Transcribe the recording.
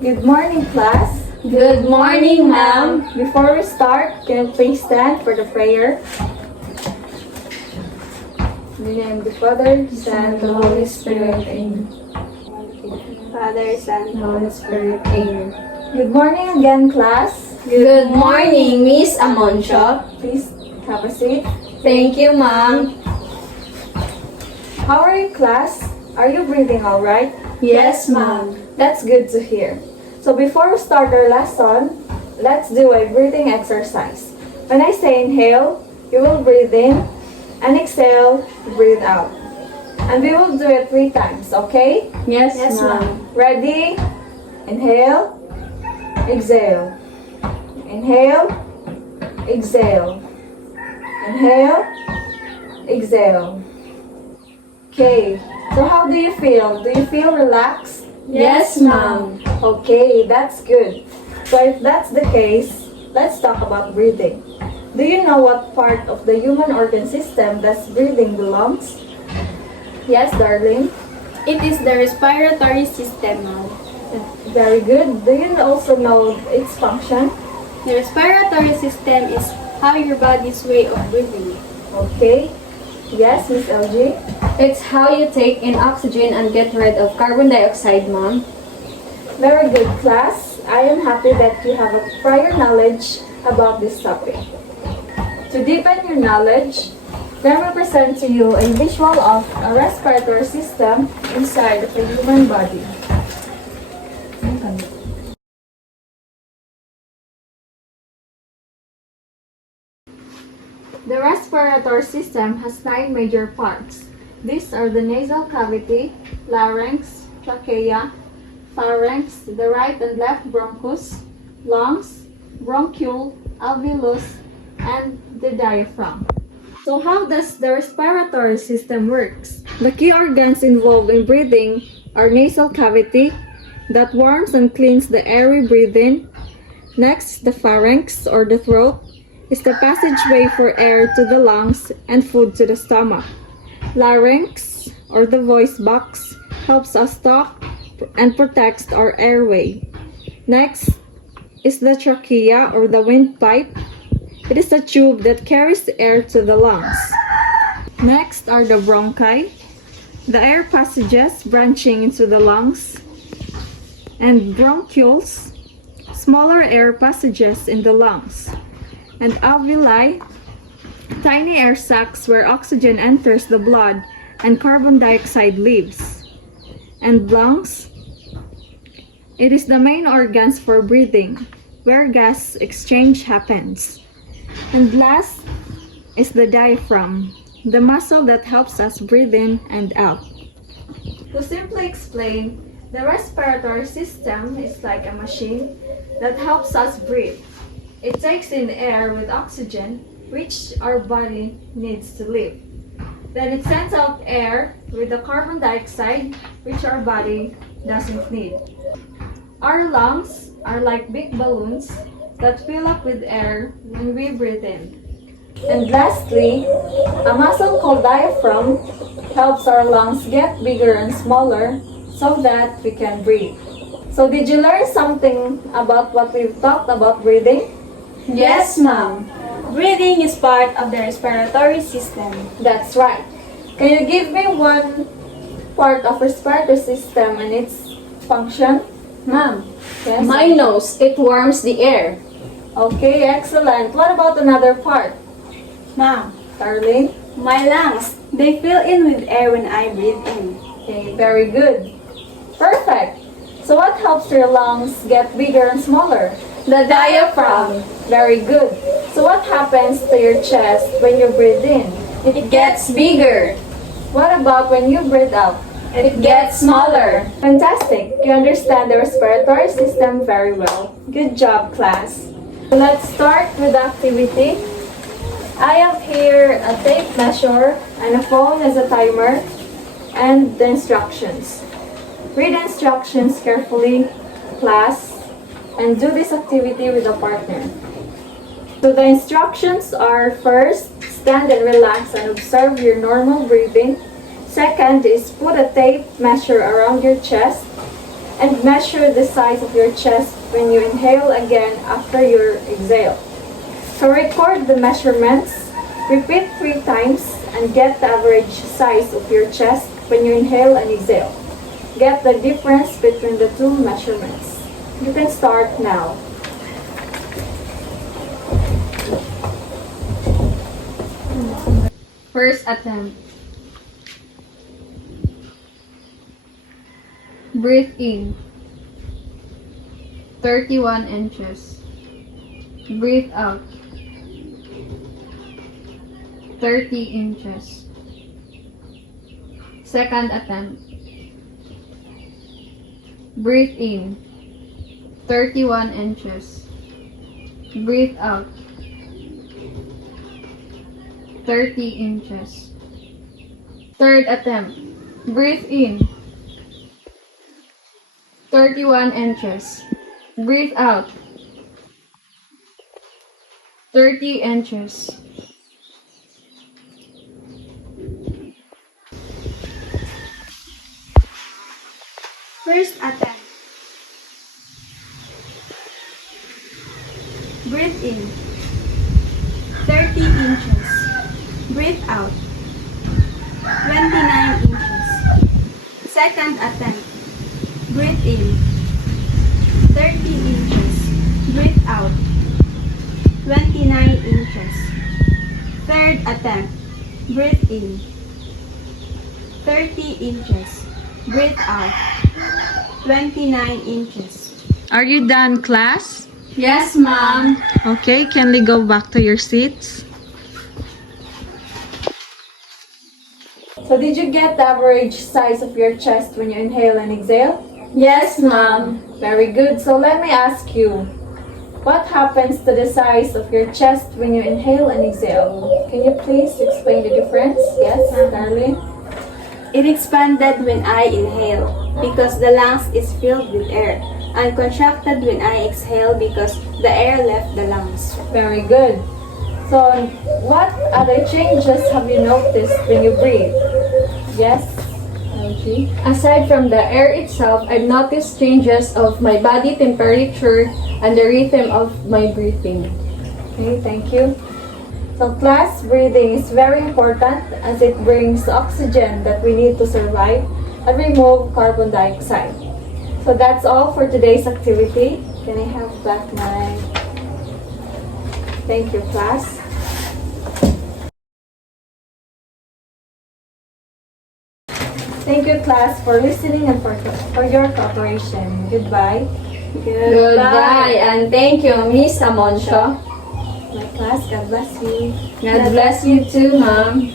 Good morning, class. Good morning, ma'am. Before we start, can you please stand for the prayer? In the name of the Father, Son, and the Holy Spirit. Amen. Father, Son, Holy Spirit. Amen. Good morning again, class. Good morning, Miss Amoncio. Please have a seat. Thank you, ma'am. How are you, class? Are you breathing all right? Yes, ma'am. That's good to hear. So before we start our lesson, let's do a breathing exercise. When I say inhale, you will breathe in, and exhale, breathe out. And we will do it 3 times, okay? Yes, Yes, ma'am. Ready? Inhale, exhale. Inhale, exhale. Inhale, exhale. Okay, so how do you feel? Do you feel relaxed? Yes, ma'am. Okay, that's good. So if that's the case, let's talk about breathing. Do you know what part of the human organ system does breathing belongs? Yes, darling. It is the respiratory system, ma'am. Very good. Do you also know its function? The respiratory system is how your body's way of breathing. Okay. Yes, Miss LG. It's how you take in oxygen and get rid of carbon dioxide, ma'am. Very good, class. I am happy that you have a prior knowledge about this topic. To deepen your knowledge, let me present to you a visual of a respiratory system inside of a human body. The respiratory system has 9 major parts. These are the nasal cavity, larynx, trachea, pharynx, the right and left bronchus, lungs, bronchiole, alveolus, and the diaphragm. So how does the respiratory system works? The key organs involved in breathing are nasal cavity that warms and cleans the air we breathe in. Next, the pharynx or the throat is the passageway for air to the lungs and food to the stomach. Larynx or the voice box helps us talk and protects our airway. Next is the trachea or the windpipe. It is the tube that carries the air to the lungs. Next are the bronchi, the air passages branching into the lungs, and bronchioles, smaller air passages in the lungs, and alveoli, tiny air sacs where oxygen enters the blood and carbon dioxide leaves. And lungs, it is the main organs for breathing, where gas exchange happens. And last is the diaphragm, the muscle that helps us breathe in and out. To simply explain, the respiratory system is like a machine that helps us breathe. It takes in air with oxygen, which our body needs to live. Then it sends out air with the carbon dioxide, which our body doesn't need. Our lungs are like big balloons that fill up with air when we breathe in. And lastly, a muscle called diaphragm helps our lungs get bigger and smaller so that we can breathe. So did you learn something about what we've talked about breathing? Yes, ma'am. Breathing is part of the respiratory system. That's right. Can you give me one part of respiratory system and its function? Ma'am, Yes. my nose, it warms the air. Okay, excellent. What about another part? Ma'am, Darling? my lungs, they fill in with air when I breathe in. Okay, very good. Perfect. So what helps your lungs get bigger and smaller? The diaphragm, Very good. So what happens to your chest when you breathe in? it gets bigger. What about when you breathe out? It gets smaller. Fantastic. You understand the respiratory system very well. Good job, class. Let's start with the activity. I have here a tape measure and a phone as a timer and the instructions. Read the instructions carefully, class, and do this activity with a partner. So the instructions are: first, stand and relax and observe your normal breathing. Second is put a tape measure around your chest. and measure the size of your chest when you inhale again after your exhale. So record the measurements, repeat 3 times, and get the average size of your chest when you inhale and exhale. Get the difference between the 2 measurements. You can start now. First attempt. Breathe in. 31 inches. Breathe out. 30 inches. Second attempt. Breathe in. 31 inches. Breathe out. 30 inches. Third attempt. Breathe in. 31 inches. Breathe out. 30 inches. First attempt. Breathe in. 30 inches. Breathe out. 29 inches. Second attempt. Breathe in. 30 inches. Breathe out. 29 inches. Third attempt. Breathe in. 30 inches. Breathe out. 29 inches. Are you done, class? Yes, ma'am. Okay, can we go back to your seats? So did you get the average size of your chest when you inhale and exhale? Yes, ma'am. Very good. So let me ask you, what happens to the size of your chest when you inhale and exhale? Can you please explain the difference? Yes, Darlene? It expanded when I inhale because the lungs is filled with air, and contracted when I exhale because the air left the lungs. Very good. So what other changes have you noticed when you breathe? Yes, LG? Aside from the air itself, I've noticed changes of my body temperature and the rhythm of my breathing. Okay, thank you. So class, breathing is very important as it brings oxygen that we need to survive and remove carbon dioxide. So that's all for today's activity. Can I have back my... Thank you, class. Thank you, class, for listening and for your cooperation. Goodbye. Goodbye, and thank you, Miss Amoncio. My class, God bless you. God bless you too, ma'am.